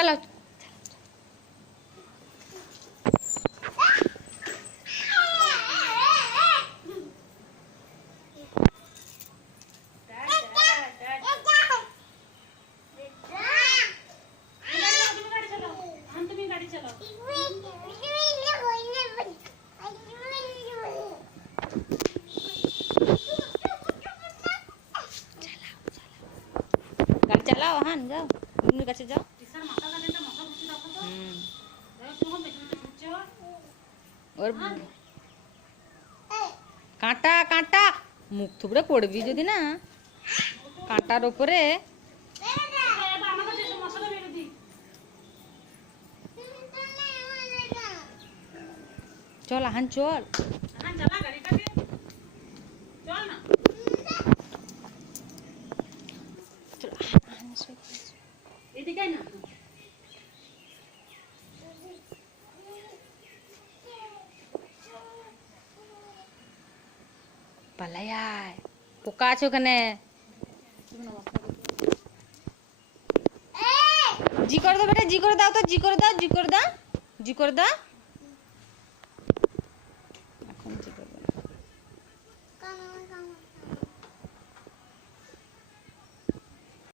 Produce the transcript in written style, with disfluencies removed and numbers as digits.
चलो गाड़ी चलाओ। हाँ जाओ मम्मी का जाओ। और कांटा कांटा मुख थुबड़े पड़बी जदि ना कांटार उपरे चल हान चल পালায় পোকা আছে ওখানে জি করে দাও বেটা জি করে দাও তো জি করে দাও জি করে দাও জি করে দাও